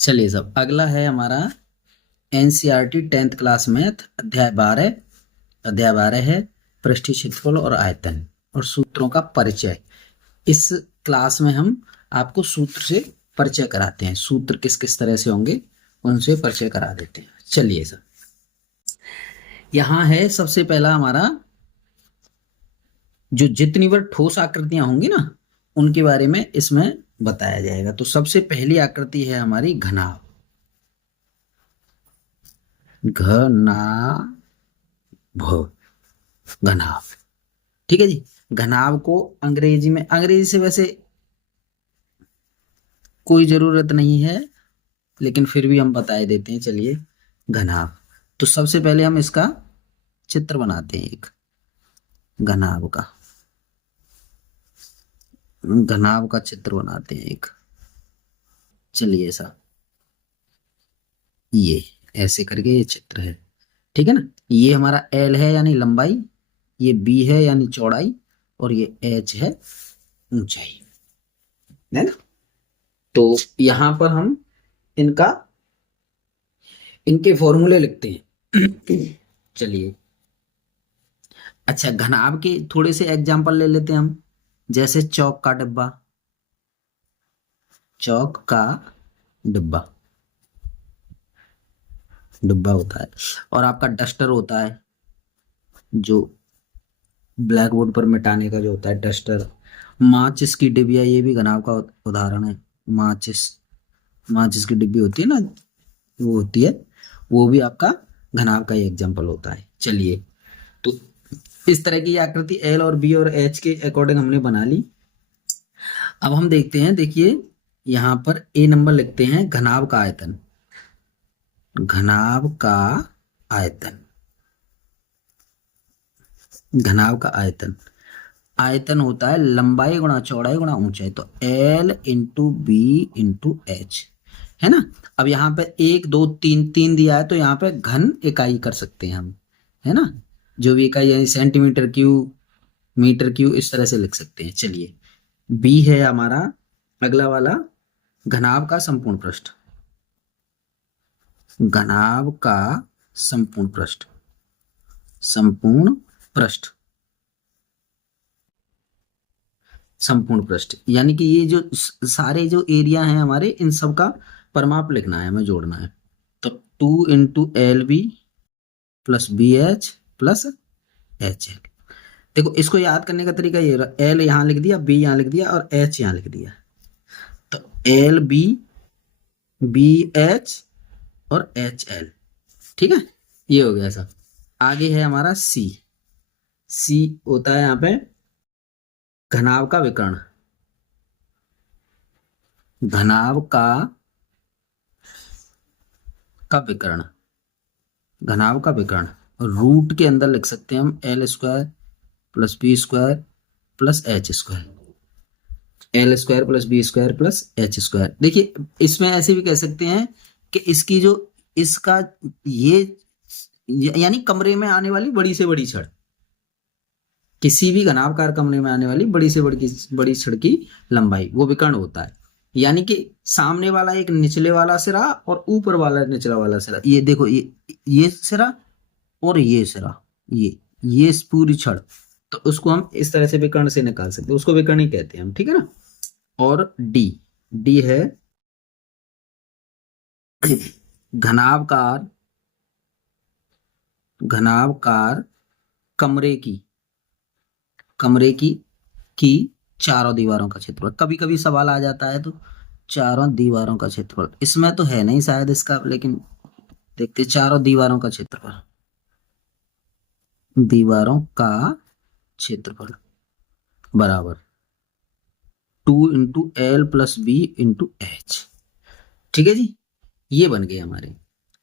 चलिए सब, अगला है हमारा एनसीईआरटी 10th क्लास मैथ अध्याय 12 है पृष्ठीय क्षेत्रफल और आयतन और सूत्रों का परिचय। इस क्लास में हम आपको सूत्र से परिचय कराते हैं, सूत्र किस किस तरह से होंगे उनसे परिचय करा देते हैं। चलिए सर, यहाँ है सबसे पहला हमारा जो जितनी बार ठोस आकृतियां होंगी ना उनके बारे में इसमें बताया जाएगा। तो सबसे पहली आकृति है हमारी घनाभ। घनाभ, ठीक है जी। घनाभ को अंग्रेजी से वैसे कोई जरूरत नहीं है, लेकिन फिर भी हम बताए देते हैं। चलिए, घनाभ। तो सबसे पहले हम इसका चित्र बनाते हैं, एक घनाभ का चित्र बनाते हैं एक। चलिए ऐसा, ये ऐसे करके ये चित्र है, ठीक है ना। ये हमारा एल है यानी लंबाई, ये बी है यानी चौड़ाई, और ये एच है ऊंचाई, है ना। तो यहां पर हम इनके फॉर्मूले लिखते हैं। चलिए, अच्छा, घनाभ के थोड़े से एग्जांपल ले लेते हैं हम। जैसे चौक का डिब्बा होता है, और आपका डस्टर होता है, जो ब्लैक बोर्ड पर मिटाने का जो होता है डस्टर। माचिस की डिबिया, ये भी घनाभ का उदाहरण है। माचिस की डिब्बी होती है ना, वो होती है, वो भी आपका घनाभ का ही एग्जाम्पल होता है। चलिए, तो इस तरह की आकृति एल और बी और एच के अकॉर्डिंग हमने बना ली। अब हम देखते हैं, देखिए यहां पर ए नंबर लिखते हैं घनाभ का आयतन। घनाभ का आयतन होता है लंबाई गुणा चौड़ाई गुणा ऊंचाई। तो l into b into h, है ना। अब यहाँ पे 1 2 3 3 दिया है, तो यहाँ पे घन इकाई कर सकते हैं हम, है ना। जो भी इकाई यानी सेंटीमीटर क्यूब, मीटर क्यूब, इस तरह से लिख सकते हैं। चलिए, बी है हमारा अगला वाला घनाभ का संपूर्ण पृष्ठ। घनाभ का संपूर्ण पृष्ठ यानी कि ये जो सारे जो एरिया हैं हमारे, इन सब का परिमाप लिखना है, हमें जोड़ना है। तो 2 into l b plus b h plus h l. देखो, इसको याद करने का तरीका ये, एल यहां लिख दिया, बी यहां लिख दिया, और एच यहां लिख दिया। तो एल बी, बी एच और एच एल, ठीक है। ये हो गया सब। आगे है हमारा सी होता है यहाँ पे घनाभ का विकर्ण। घनाभ का विकर्ण रूट के अंदर लिख सकते हैं हम, l square plus b square plus h square. L square plus b square plus h square. देखिए, इसमें ऐसे भी कह सकते हैं कि इसका ये यानी कमरे में आने वाली बड़ी से बड़ी छड़, किसी भी घनाभकार कमरे में आने वाली बड़ी से बड़ी छड़ की लंबाई, वो विकर्ण होता है। यानी कि सामने वाला एक निचले वाला सिरा और ऊपर वाला निचला वाला सिरा, ये देखो, ये सिरा और ये सिरा, ये पूरी छड़, तो उसको हम इस तरह से विकर्ण से निकाल सकते हैं, उसको विकर्ण ही कहते हैं हम, ठीक है ना। और डी है घनाभकार कमरे की चारों दीवारों का क्षेत्रफल। कभी कभी सवाल आ जाता है, तो चारों दीवारों का क्षेत्रफल, इसमें तो है नहीं शायद इसका, लेकिन देखते, चारों दीवारों का क्षेत्रफल बराबर 2 into l plus b into h, ठीक है जी। ये बन गए हमारे।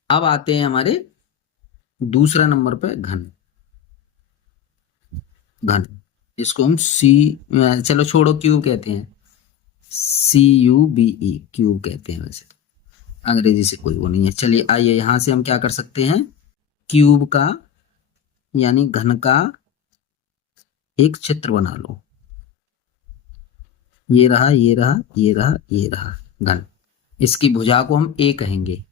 अब आते हैं हमारे दूसरा नंबर पे घन। इसको हम चलो छोड़ो, क्यूब कहते हैं, CUBE क्यूब कहते हैं। वैसे अंग्रेजी से कोई वो नहीं है। चलिए, आइए यहां से हम क्या कर सकते हैं, क्यूब का यानी घन का एक चित्र बना लो। ये रहा, ये रहा, ये रहा, ये रहा घन। इसकी भुजा को हम ए कहेंगे,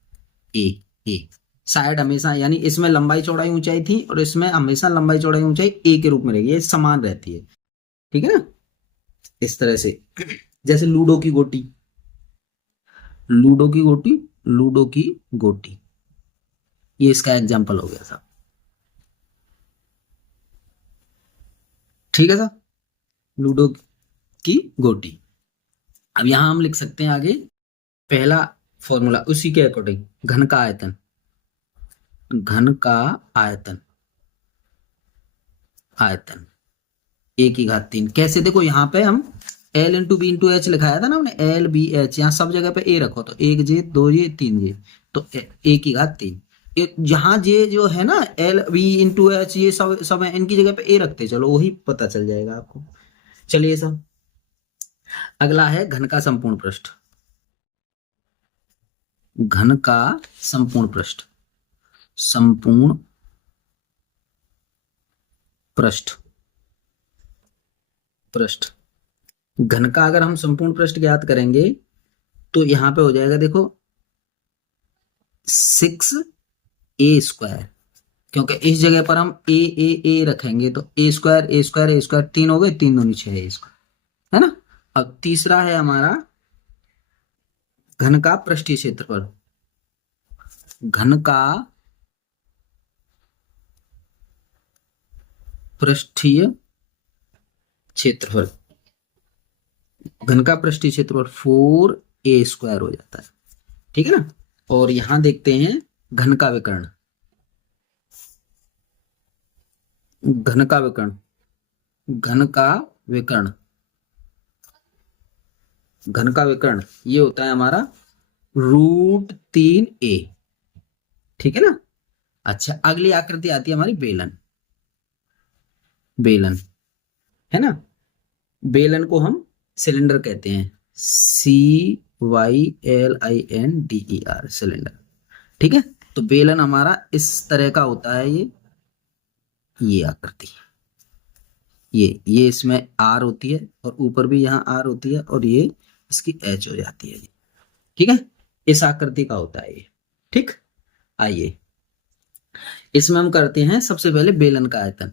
ए, ए। साइड हमेशा, यानी इसमें लंबाई चौड़ाई ऊंचाई थी और इसमें हमेशा लंबाई चौड़ाई ऊंचाई ए के रूप में रहेगी, ये समान रहती है, ठीक है ना। इस तरह से, जैसे लूडो की गोटी, लूडो की गोटी, लूडो की गोटी, ये इसका एग्जाम्पल हो गया साहब, ठीक है साहब, लूडो की गोटी। अब यहां हम लिख सकते हैं आगे पहला फॉर्मूला उसी के अकॉर्डिंग, घन का आयतन, घन का आयतन, आयतन ए की घात 3। कैसे, देखो यहाँ पे हम l into b into h लिखाया था ना हमने, एल बी एच, यहाँ सब जगह पे ए रखो, तो 1 जे 2 जे 3 जे, तो ए की घात 3। जहां जे जो है ना एल बी इंटू एच, ये सब है, इनकी जगह पे ए रखते चलो, वही पता चल जाएगा आपको। चलिए सब, अगला है घन का संपूर्ण पृष्ठ, घन का संपूर्ण पृष्ठ, संपूर्ण पृष्ठ, पृष्ठ। घन का अगर हम संपूर्ण पृष्ठ ज्ञात करेंगे तो यहां पे हो जाएगा, देखो 6a², क्योंकि इस जगह पर हम ए रखेंगे तो a², 3 हो गए, 3 दूनी 6a², है ना। अब तीसरा है हमारा घन का पृष्ठीय क्षेत्रफल, घन का पृष्ठीय क्षेत्रफल, घन का पृष्ठीय क्षेत्रफल 4a² हो जाता है, ठीक है ना। और यहां देखते हैं घन का विकर्ण, घन का विकर्ण, घन का विकर्ण, घन का विकर्ण ये होता है हमारा √3a, ठीक है ना। अच्छा, अगली आकृति आती है हमारी बेलन, बेलन, है ना। बेलन को हम सिलेंडर कहते हैं, CYLINDER, सिलेंडर, ठीक है। तो बेलन हमारा इस तरह का होता है, ये आकृति, ये इसमें आर होती है और ऊपर भी यहाँ आर होती है और ये इसकी एच हो जाती है, ठीक है। इस आकृति का होता है ये, ठीक। आइए इसमें हम करते हैं सबसे पहले बेलन का आयतन,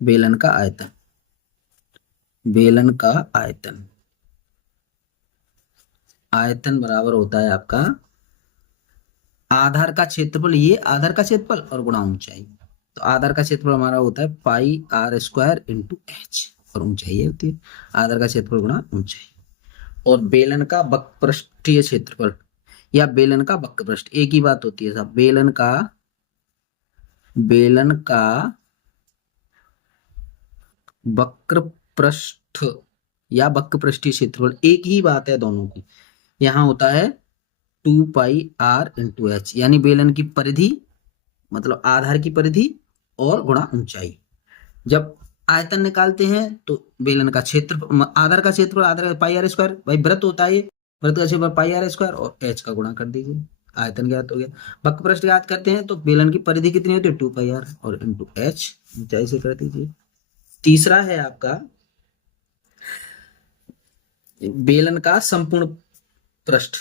बेलन का आयतन, बेलन का आयतन, आयतन बराबर होता है आपका आधार का क्षेत्रफल, ये आधार का क्षेत्रफल और गुणा ऊंचाई। तो आधार का क्षेत्रफल हमारा होता है πr² इंटू एच, और ऊंचाई ये होती है आधार का क्षेत्रफल गुणा ऊंचाई। और बेलन का वक्रपृष्ठीय क्षेत्रफल या बेलन का वक्रपृष्ठ एक ही बात होती है साहब, बेलन का, बेलन का वक्रपृष्ठ या वक्रपृष्ठीय क्षेत्रफल एक ही बात है दोनों की। यहां होता है 2πr इंटू एच, यानी बेलन की परिधि मतलब आधार की परिधि और गुणा ऊंचाई। जब आयतन निकालते हैं तो बेलन का क्षेत्र, आधार का क्षेत्रफल आधार πr², भाई वृत्त होता है, वृत्त का क्षेत्रफल πr² और एच का गुणा कर दीजिए, आयतन ज्ञात हो गया। वक्रपृष्ठ ज्ञात करते हैं तो बेलन की परिधि कितनी होती है 2πr और इंटू एच, ऊंचाई से कर दीजिए। तीसरा है आपका बेलन का संपूर्ण पृष्ठ,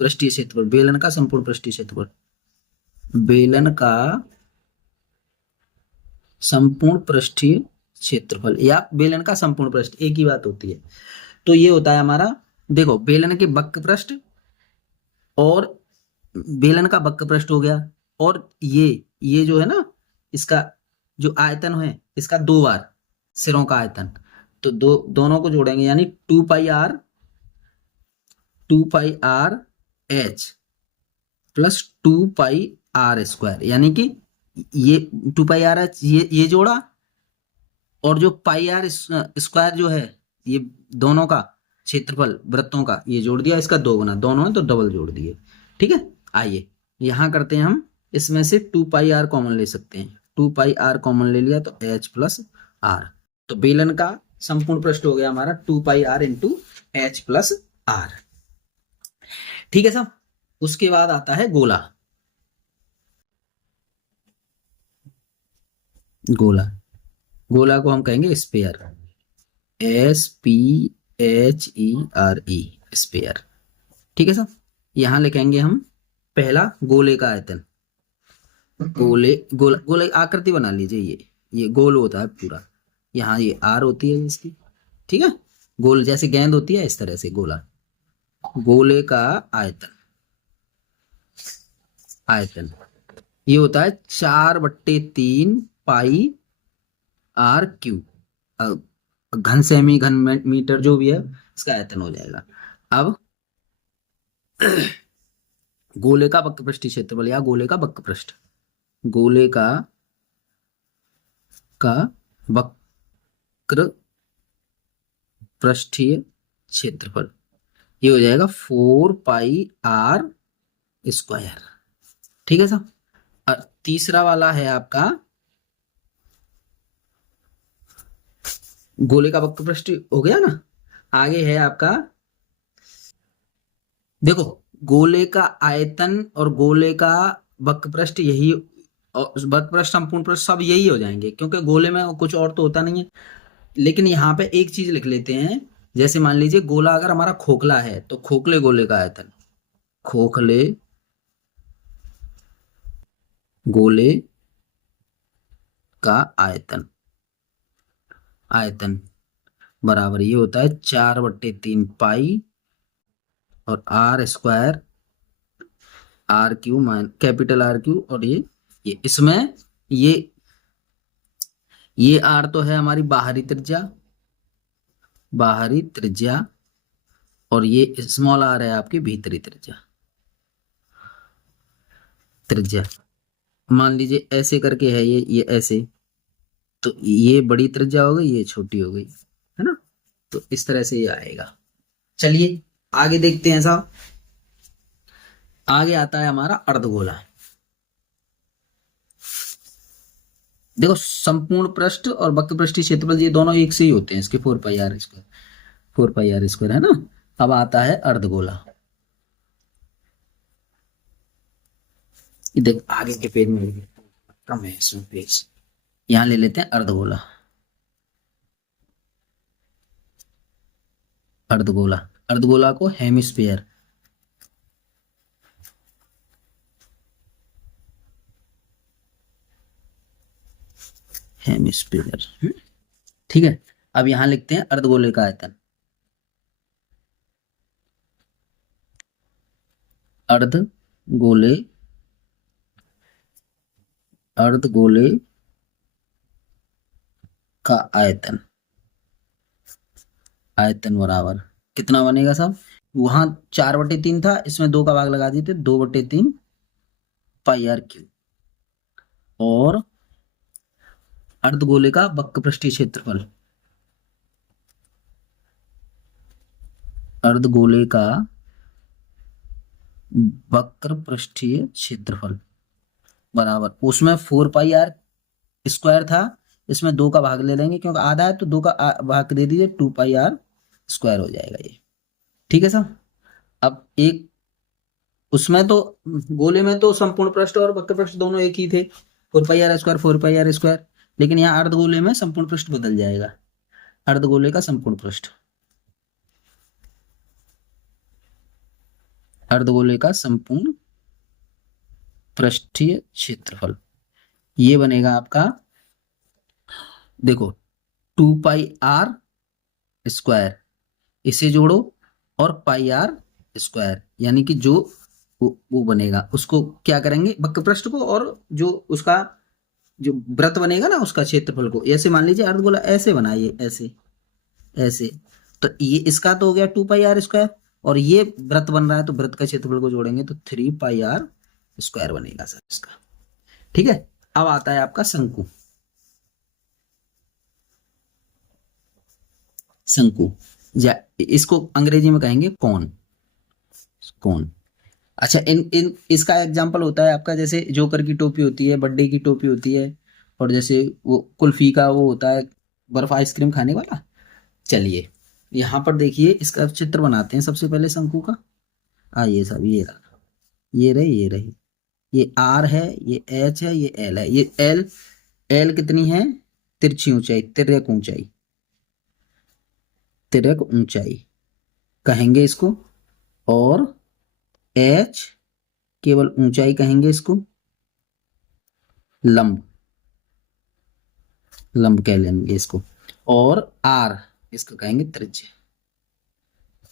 पृष्ठीय क्षेत्रफल, बेलन का संपूर्ण पृष्ठीय क्षेत्रफल, बेलन का संपूर्ण पृष्ठीय क्षेत्रफल या बेलन का संपूर्ण पृष्ठ एक ही बात होती है। तो ये होता है हमारा, देखो बेलन के वक्रपृष्ठ और बेलन का वक्रपृष्ठ हो गया, और ये जो है ना इसका जो आयतन है इसका 2 बार सिरों का आयतन, तो दोनों को जोड़ेंगे यानी 2πr एच प्लस 2πr², यानी कि ये 2πr एच ये जोड़ा, और जो πr² जो है ये दोनों का क्षेत्रफल वृत्तों का ये जोड़ दिया, इसका 2 गुना, दोनों है तो डबल जोड़ दिए, ठीक है। आइए यहां करते हैं हम, इसमें से 2πr कॉमन ले सकते हैं, 2πr कॉमन ले लिया तो h प्लस r, तो बेलन का संपूर्ण पृष्ठ हो गया हमारा 2πr into H plus r, ठीक है साहब। उसके बाद आता है गोला, गोला, गोला को हम कहेंगे स्पेयर, SPHERE, स्पेयर, ठीक है साहब। यहाँ लिखेंगे हम पहला गोले का आयतन, गोले आकृति बना लीजिए, ये गोल होता है पूरा, यहाँ ये आर होती है इसकी, ठीक है, गोल जैसे गेंद होती है इस तरह से गोला, गोले का आयतन, आयतन ये होता है 4/3 पाई आर क्यू, घन सेमी घन मीटर जो भी है इसका आयतन हो जाएगा। अब गोले का वक्र पृष्ठीय क्षेत्रफल या गोले का वक्र पृष्ठ, गोले का वक्र पृष्ठीय क्षेत्रफल ये हो जाएगा 4 पाई r स्क्वायर। ठीक है साहब। और तीसरा वाला है आपका गोले का वक्र पृष्ठ हो गया ना। आगे है आपका, देखो गोले का आयतन और गोले का वक्र पृष्ठ, यही वक्र पृष्ठ संपूर्ण पृष्ठ सब यही हो जाएंगे, क्योंकि गोले में कुछ और तो होता नहीं है। लेकिन यहाँ पे एक चीज लिख लेते हैं, जैसे मान लीजिए गोला अगर हमारा खोखला है तो खोखले गोले का आयतन, खोखले गोले का आयतन, आयतन बराबर ये होता है 4/3 पाई और आर स्क्वायर आर क्यू मान कैपिटल आर क्यू, और ये इसमें ये आर तो है हमारी बाहरी त्रिज्या, बाहरी त्रिज्या, और ये स्मॉल आर है आपकी भीतरी त्रिज्या, त्रिज्या मान लीजिए ऐसे करके है ये ऐसे, तो ये बड़ी त्रिज्या हो गई, ये छोटी हो गई, है ना। तो इस तरह से ये आएगा। चलिए आगे देखते हैं साहब। आगे आता है हमारा अर्धगोला। देखो संपूर्ण पृष्ठ और वक्र पृष्ठीय क्षेत्रफल ये दोनों एक से ही होते हैं, इसके 4 पाई r स्क्वायर, 4 पाई r स्क्वायर, है ना। अब आता है अर्धगोला। देख आगे के पेज में कम है इसमें पेज, यहां ले लेते हैं अर्धगोला। अर्धगोला, अर्धगोला को हेमिस्फीयर, हेमिस्फीयर, ठीक है। अब यहां लिखते हैं अर्धगोले का आयतन, अर्धगोले, अर्धगोले का आयतन, आयतन बराबर कितना बनेगा साहब, वहां 4/3 था, इसमें 2 का भाग लगा देते, 2/3 पाई आर क्यू, और अर्धगोले का वक्र पृष्ठीय क्षेत्रफल, अर्धगोले का वक्र पृष्ठीय क्षेत्रफल बराबर, उसमें 4 पाई r स्क्वायर था, इसमें 2 का भाग ले लेंगे क्योंकि आधा है, तो 2 का भाग दे दीजिए, 2 पाई r स्क्वायर हो जाएगा ये। ठीक है साहब। अब एक उसमें तो गोले में तो संपूर्ण पृष्ठ और वक्र पृष्ठ दोनों एक ही थे, 4 पाई r स्क्वायर 4 पाई r स्क्वायर, लेकिन यहाँ अर्धगोले में संपूर्ण पृष्ठ बदल जाएगा, अर्धगोले का संपूर्ण पृष्ठ, अर्धगोले का संपूर्ण पृष्ठीय क्षेत्रफल ये बनेगा आपका, देखो 2 पाई r स्क्वायर, इसे जोड़ो और पाई r स्क्वायर, यानी कि जो वो बनेगा उसको क्या करेंगे, वक्र पृष्ठ को और जो उसका जो वृत्त बनेगा ना उसका क्षेत्रफल को, ऐसे मान लीजिए अर्धगोला ऐसे बनाइए, ऐसे ऐसे, तो ये इसका तो हो गया 2 पाई r स्क्वायर, और ये वृत्त बन रहा है तो वृत्त का क्षेत्रफल को जोड़ेंगे तो 3 पाई r स्क्वायर बनेगा सर इसका। ठीक है। अब आता है आपका शंकु, शंकु या इसको अंग्रेजी में कहेंगे कौन, कौन। अच्छा इन इसका एग्जांपल होता है आपका, जैसे जोकर की टोपी होती है, बर्थडे की टोपी होती है, और जैसे वो कुल्फी का वो होता है बर्फ आइसक्रीम खाने वाला। चलिए यहाँ पर देखिए इसका चित्र बनाते हैं सबसे पहले शंकु का। आइए साहब, ये रहा, ये रही, ये रही, ये आर है, ये एच है, ये एल है, ये एल, एल कितनी है, तिरछी ऊंचाई, तिर्यक ऊंचाई, तिर्यक ऊंचाई कहेंगे इसको, और एच केवल ऊंचाई कहेंगे इसको, लंब, लंब कह लेंगे इसको, और आर इसको कहेंगे त्रिज्या,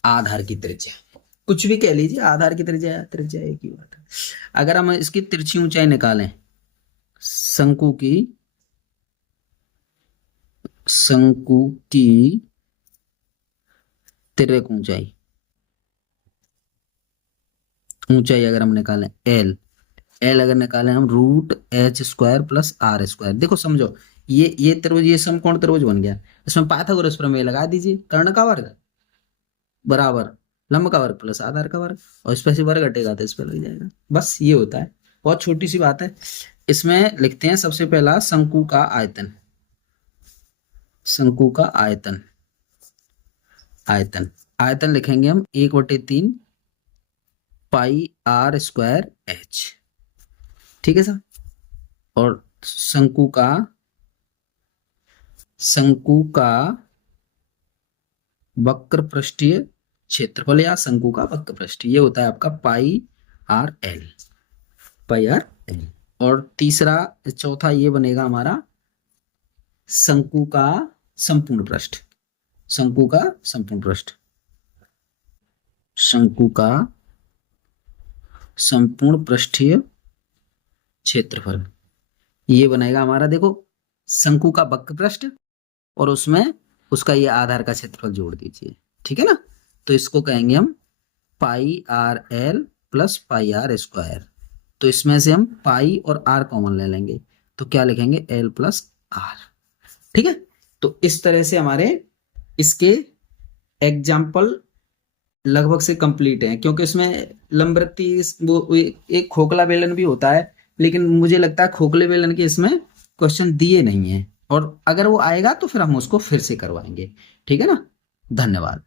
आधार की त्रिज्या, कुछ भी कह लीजिए, आधार की त्रिज्या त्रिज्या एक ही बात है। अगर हम इसकी तिरछी ऊंचाई निकालें, शंकु की, शंकु की तिर्यक ऊंचाई, ऊंचाई अगर हम निकालें एल, एल अगर निकालें हम root h square plus r square. देखो समझो, ये त्रिभुज, ये समकोण त्रिभुज बन गया, इसमें पाइथागोरस प्रमेय लगा दीजिए, कर्ण का वर्ग बराबर लंब का वर्ग प्लस आधार का वर्ग, और इस पे से वर्ग घटेगा तो इस पे लग जाएगा, बस ये होता है, बहुत छोटी सी बात है। इसमें लिखते हैं सबसे पहला शंकु का आयतन, शंकु का आयतन, आयतन, आयतन लिखेंगे हम 1/3 पाई आर स्क्वायर एच, ठीक है सर। और शंकु का, शंकु का वक्र पृष्ठीय क्षेत्रफल या शंकु का वक्र पृष्ठ, ये होता है आपका पाई आर एल, पाई आर एल। और तीसरा, चौथा ये बनेगा हमारा शंकु का संपूर्ण पृष्ठ, शंकु का संपूर्ण पृष्ठ, शंकु का संपूर्ण पृष्ठीय क्षेत्रफल, ये बनेगा हमारा, देखो शंकु का वक्र पृष्ठ और उसमें उसका ये आधार का क्षेत्रफल जोड़ दीजिए, ठीक है ना। तो इसको कहेंगे हम pi R L plus pi R square, तो इसमें से हम पाई और आर कॉमन ले लेंगे, तो क्या लिखेंगे एल प्लस आर, ठीक है। तो इस तरह से हमारे इसके एग्जाम्पल लगभग से कंप्लीट हैं, क्योंकि इसमें लंबवृत्ति वो एक खोखला बेलन भी होता है, लेकिन मुझे लगता है खोखले बेलन के इसमें क्वेश्चन दिए नहीं है, और अगर वो आएगा तो फिर हम उसको फिर से करवाएंगे, ठीक है ना। धन्यवाद।